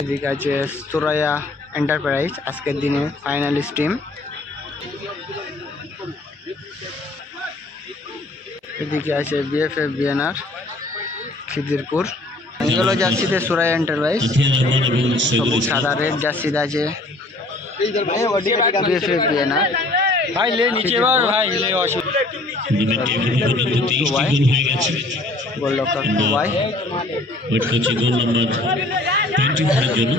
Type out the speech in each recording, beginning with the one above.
এদিকে আছে সুরাইয়া এন্টারপ্রাইজ, আজকের দিনে ফাইনালিস্ট টিম। এদিকে আছে বিএফএফ বিএনআর খিদিরপুর। ইয়েলো জার্সিতে সুরাইয়া এন্টারপ্রাইজ, সবুজ সাদা রেড জার্সিতে আছে বিএফএফ বিএনআর। ভাই লে নিচে বার ভাই লে দুবাই গোলরক্ষক দুবাই। ওয়েট করছে গোল নাম্বার 21 এর জন্য।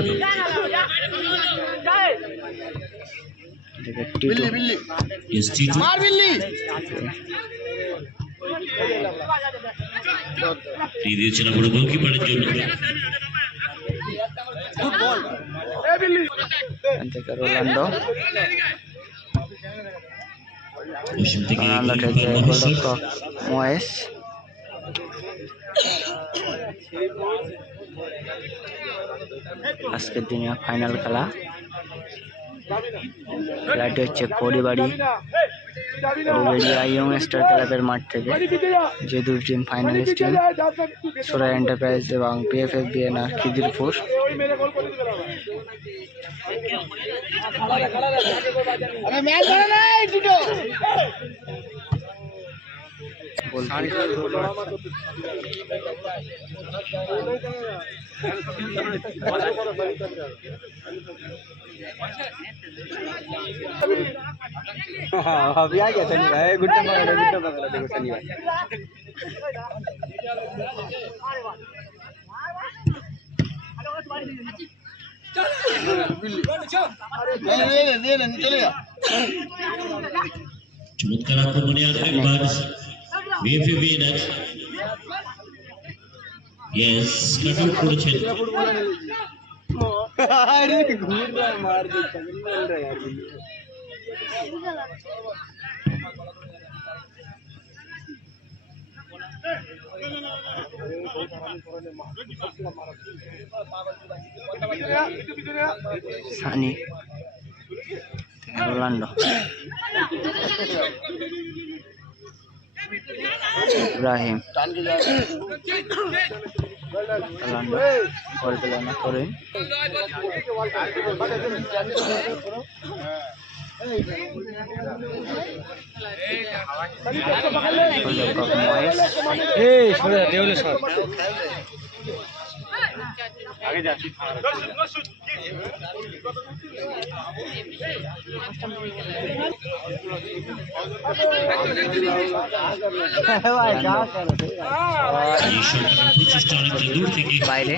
দিয়েছেন আমরা গোলকিপারের জন্য। রোনাল্ডো থেকে গোলরক্ষক মহেশ। আজকের দিনে ফাইনাল খেলাটি হচ্ছে খড়িবাড়ি ইয়ং স্টার ক্লাবের মাঠ থেকে। যে দুটি team finalist team Suraiya enterprise এবং বিএফএফ বিএনআর খিদিরপুর। अभी आ गया शनिवार, गुट्टा पकड़ा देखो शनिवार। চমৎকার আক্রমণে আরেকবার BFF BNR. Yes cut out করেছেন। अरे घूर रहा मार दे चल रहा है यार। সানি রোনাল্ডো ইব্রাহিম রোনাল্ডো বল পেলেন না করেন। आगे जा বাইরে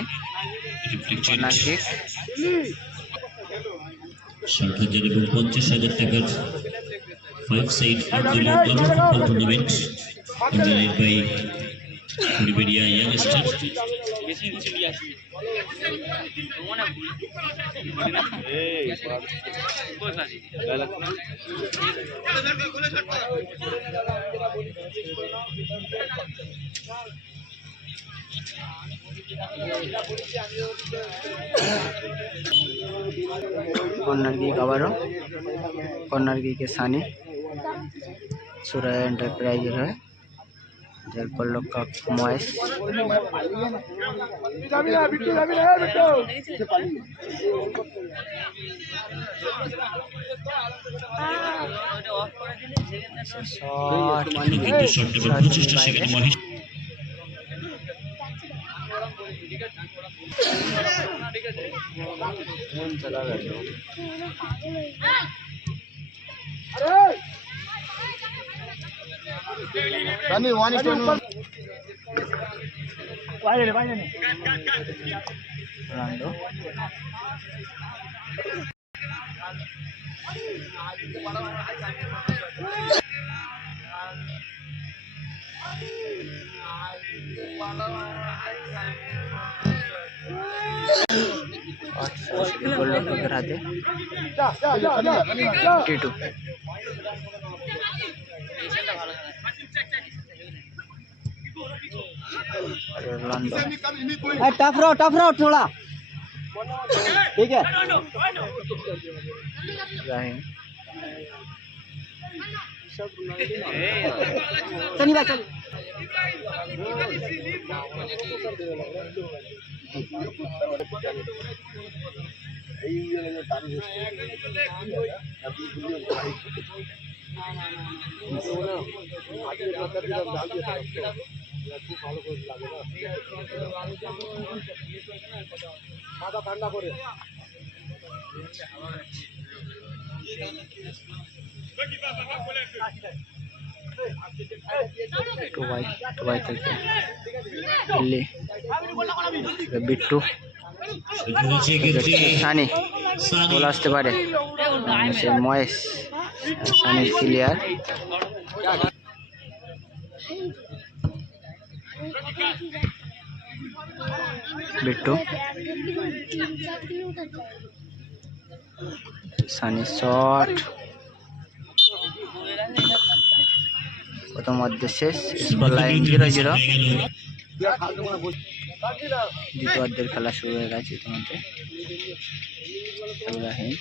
60,000 এবং 50,000 টাকার 5 side football tournament organised by Kharibaria youngster. Corner kick আবারও কর্নার কিকে সানি সুরাইয়া এন্টারপ্রাইজের হয়। যার গোলরক্ষক মহেশ। রোনাল্ডো গোলরক্ষকের হাতে টিটু। टफ रहो थोड़ा ठीक है। चलिए টুবাই থেকে দিল্লি বিট্টু সানি বল আসতে পারে, সে মহেশ সানির ক্লিয়ার। বিট্টু সানি শট, প্রথম অর্ধে শেষ, স্কোর লাইন 0-0। দ্বিতীয় অর্ধের খেলা শুরু হয়ে গেছে ইতিমধ্যে। ইব্রাহিম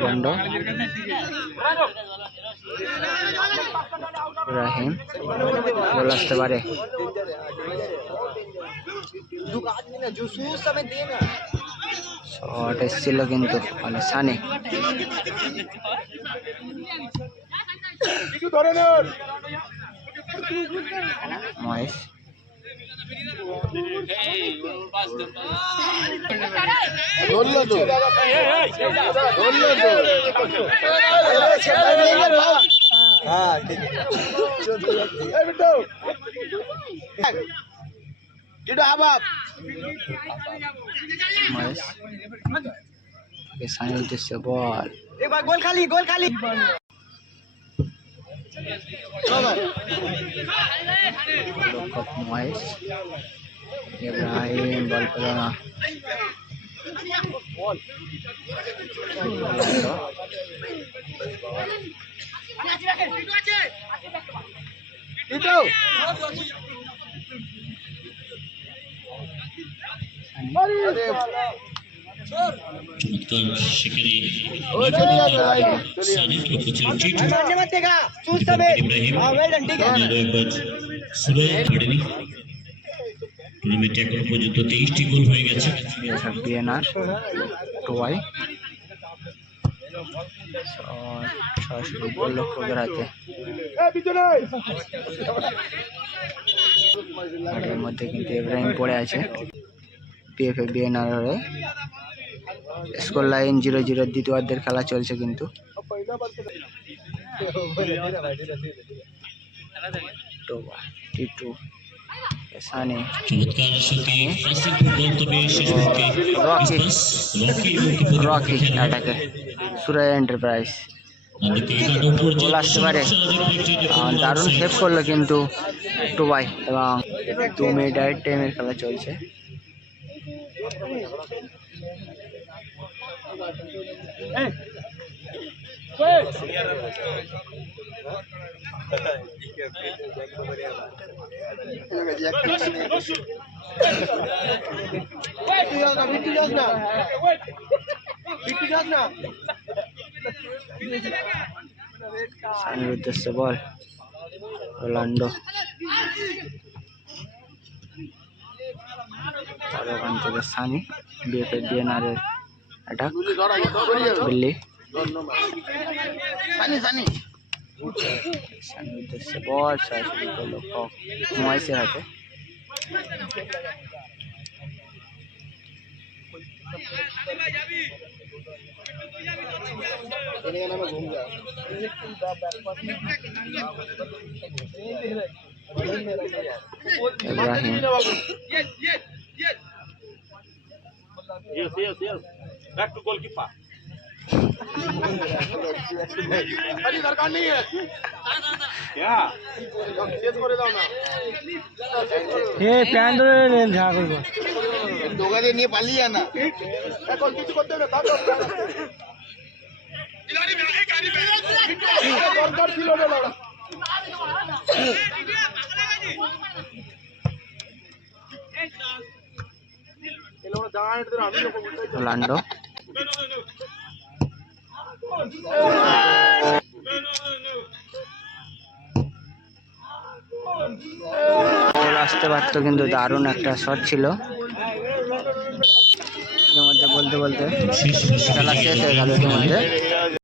রোনাল্ডো, ইব্রাহিম বল আসতে পারে, শট এসেছিল কিন্তু সানি। মহেশ সানির উদ্দেশ্যে বল, গোল খালি মহেশ, ইব্রাহিম বল পেল না, চমৎকার সেখানে সানির লক্ষ্য ছিল ইব্রাহিম, আরো একবার সুরে পারেনি। টুর্নামেন্টে এখন পর্যন্ত 23টি গোল হয়ে গেছে। বিএনআর টুবাই সরাসরি গোল লক্ষ্য করাতে মাঠের মধ্যে কিন্তু ইব্রাহিম পড়ে আছে। পিএফএ বিএনআর হয়ে স্কোর লাইন 0-0, দ্বিতীয় অর্ধের খেলা চলছে কিন্তু। টিটু সানি রকি অ্যাটাকে সুরাই এন্টারপ্রাইজ বল আসতে পারে, দারুণ সেভ করলো কিন্তু টুবাই, এবং 2 মিনিট এর টাইমের খেলা চলছে। সানির উদ্দেশ্যে বল, রোনাল্ডো ওখান থেকে সানি, বিএফএ বিএনআর এর অ্যাটাক, দিল্লি সানির উদ্দেশ্যে বল, সরাসরি গোল লক্ষ্য মহেশের হাতে। ইব্রাহিম बैक टू गोलकीपर दरकार नहीं है। এ প্যান্ট ঝা করবো দোকানে নিয়ে পালিয়ে না রোনাল্ডো গোল আসতে পারতো, কিন্তু দারুণ একটা শট ছিল। ইতিমধ্যে বলতে বলতে শেষ খেলা শেষ হয়ে গেল ইতিমধ্যে।